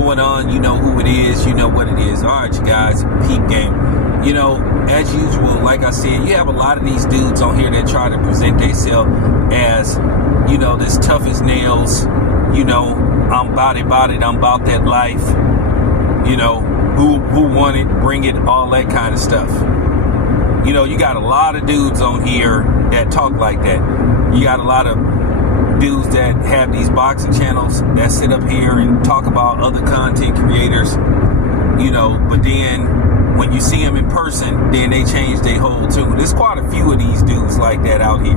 going on? You know who it is. You know what it is. All right, you guys, peep game. You know, as usual, like I said, you have a lot of these dudes on here that try to present themselves as, you know, this tough as nails. You know, I'm about it, I'm about that life. You know, who want it, bring it, all that kind of stuff. You know, you got a lot of dudes on here that talk like that. You got a lot of dudes that have these boxing channels that sit up here and talk about other content creators, you know, but then when you see them in person, then they change their whole tune. There's quite a few of these dudes like that out here.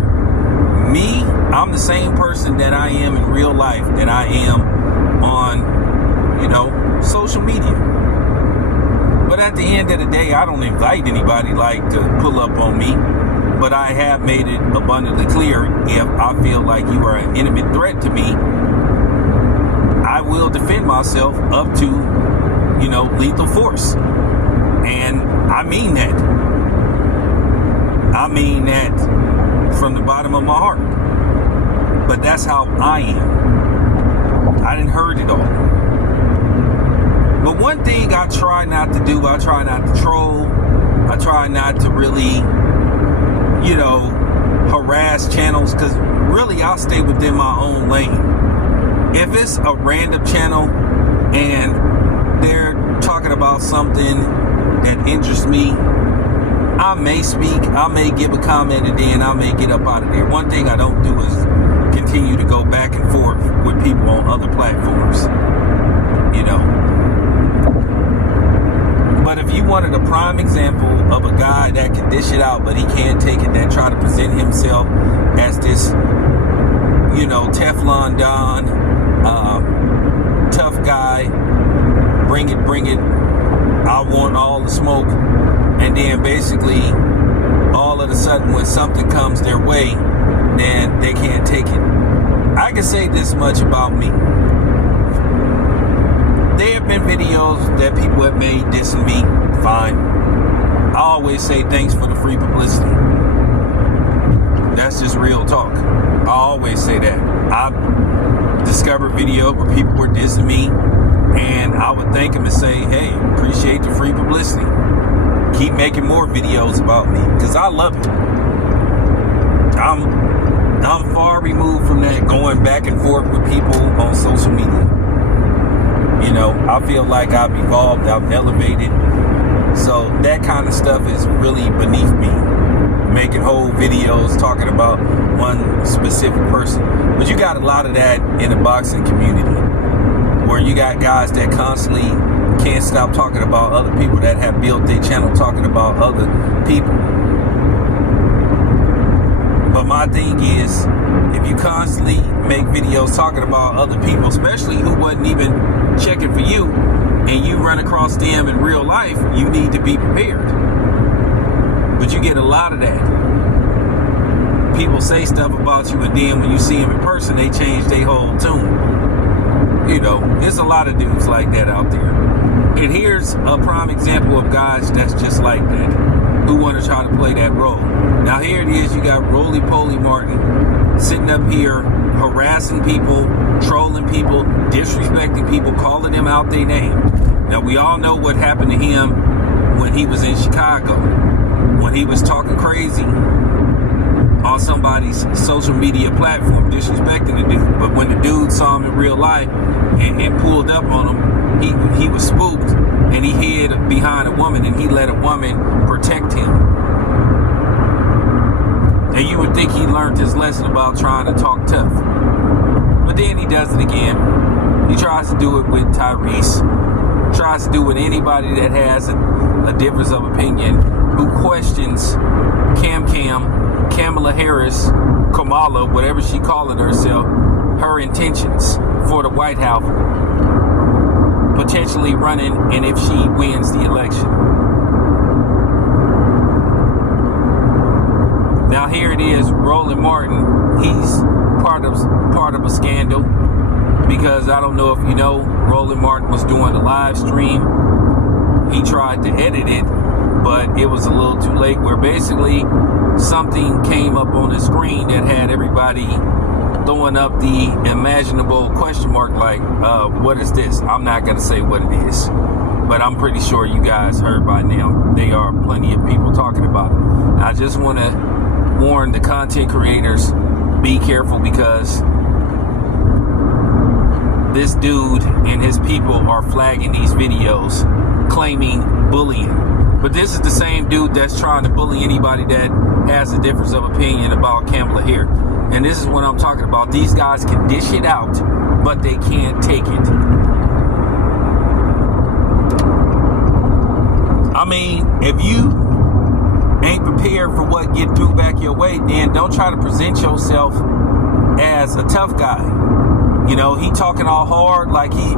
Me, I'm the same person that I am in real life that I am on, you know, social media. But at the end of the day, I don't invite anybody like to pull up on me. But I have made it abundantly clear, if I feel like you are an imminent threat to me, I will defend myself up to, you know, lethal force. And I mean that. I mean that from the bottom of my heart. But that's how I am. I didn't hurt it all. But one thing I try not to do, I try not to troll. I try not to really, you know, harass channels, because really I'll stay within my own lane. If it's a random channel and they're talking about something that interests me, I may speak, I may give a comment, and then I may get up out of there. One thing I don't do is continue to go back and forth with people on other platforms, you know. But if you wanted a prime example of a guy that can dish it out, but he can't take it, that try to present himself as this, you know, Teflon Don, tough guy, bring it, I want all the smoke, and then basically all of a sudden when something comes their way, then they can't take it. I can say this much about me. There have been videos that people have made dissing me. Fine. I always say thanks for the free publicity. That's just real talk. I always say that. I discovered videos where people were dissing me, and I would thank them and say, hey, appreciate the free publicity. Keep making more videos about me, because I love it. I'm far removed from that, going back and forth with people on social media. You know, I feel like I've evolved, I've elevated. So that kind of stuff is really beneath me. Making whole videos talking about one specific person. But you got a lot of that in the boxing community, where you got guys that constantly can't stop talking about other people that have built their channel talking about other people. But my thing is, if you constantly make videos talking about other people, especially who wasn't even checking for you, and you run across them in real life, you need to be prepared. But you get a lot of that. People say stuff about you, and then when you see them in person, they change their whole tune. You know, there's a lot of dudes like that out there. And here's a prime example of guys that's just like that, who want to try to play that role. Now here it is, you got Roly-Poly Martin sitting up here harassing people, trolling people, disrespecting people, calling them out their name. Now we all know what happened to him when he was in Chicago, when he was talking crazy on somebody's social media platform, disrespecting the dude. But when the dude saw him in real life and pulled up on him, he was spooked, and he hid behind a woman, and he let a woman protect him. And you would think he learned his lesson about trying to talk tough. But then he does it again. He tries to do it with Tyrese. Tries to do it with anybody that has a difference of opinion, who questions Kamala Harris, Kamala, whatever she calling herself, her intentions for the White House, potentially running, and if she wins the election. Now here it is, Roland Martin, he's part of a scandal, because I don't know if you know, Roland Martin was doing a live stream. He tried to edit it, but it was a little too late, where basically something came up on the screen that had everybody throwing up the imaginable question mark like, what is this? I'm not going to say what it is, but I'm pretty sure you guys heard by now. There are plenty of people talking about it. I just want to warn the content creators, be careful, because this dude and his people are flagging these videos claiming bullying. But this is the same dude that's trying to bully anybody that has a difference of opinion about Kamala Harris. And this is what I'm talking about. These guys can dish it out, but they can't take it. I mean, if you ain't prepared for what get through back your way, then don't try to present yourself as a tough guy. You know, he talking all hard like he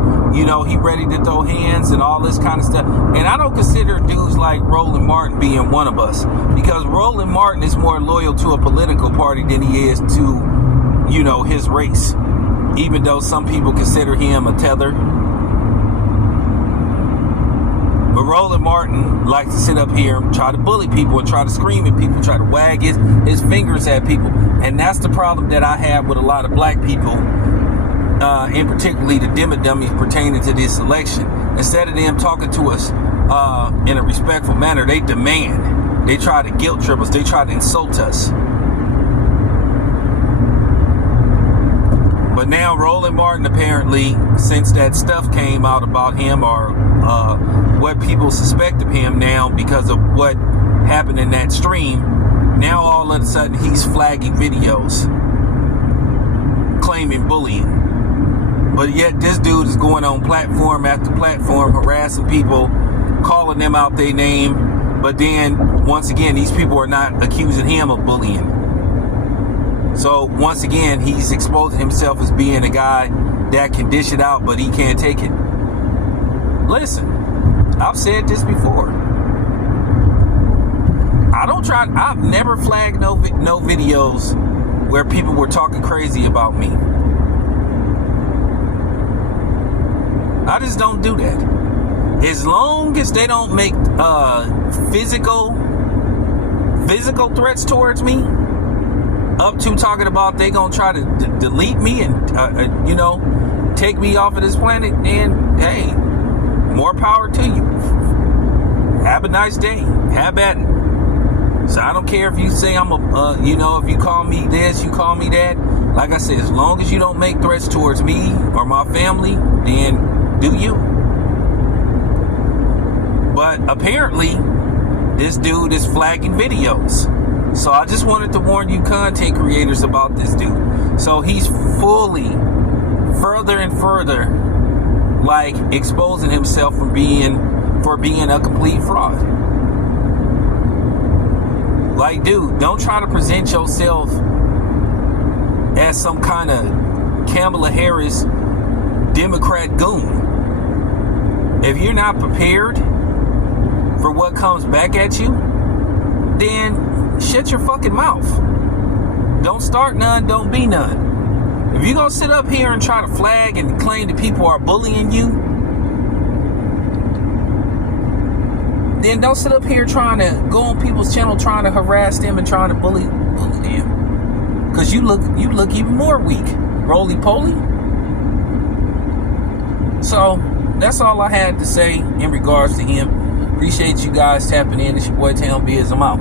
ready to throw hands and all this kind of stuff. And I don't consider dudes like Roland Martin being one of us, because Roland Martin is more loyal to a political party than he is to, his race. Even though some people consider him a tether. But Roland Martin likes to sit up here and try to bully people and try to scream at people, try to wag his fingers at people. And that's the problem that I have with a lot of black people. And particularly the dummies pertaining to this election. Instead of them talking to us in a respectful manner, they demand. They try to guilt trip us. They try to insult us. But now Roland Martin, apparently, since that stuff came out about him, or what people suspect of him now because of what happened in that stream, now all of a sudden he's flagging videos claiming bullying. But yet this dude is going on platform after platform, harassing people, calling them out their name. But then, once again, these people are not accusing him of bullying. So, once again, he's exposing himself as being a guy that can dish it out, but he can't take it. Listen, I've said this before. I've never flagged no videos where people were talking crazy about me. I just don't do that. As long as they don't make physical threats towards me, up to talking about they gonna try to delete me and take me off of this planet, then hey, more power to you. Have a nice day. Have at it. So I don't care if you say I'm if you call me this, you call me that. Like I said, as long as you don't make threats towards me or my family, then do you. But apparently this dude is flagging videos. So I just wanted to warn you content creators about this dude. So he's fully further and further like exposing himself for being a complete fraud. Like, dude, don't try to present yourself as some kind of Kamala Harris Democrat goon. If you're not prepared for what comes back at you, then shut your fucking mouth. Don't start none, don't be none. If you're gonna sit up here and try to flag and claim that people are bullying you, then don't sit up here trying to go on people's channel trying to harass them and trying to bully them. Cause you look even more weak. Roly-poly. So that's all I had to say in regards to him. Appreciate you guys tapping in. It's your boy Town Biz. I'm out.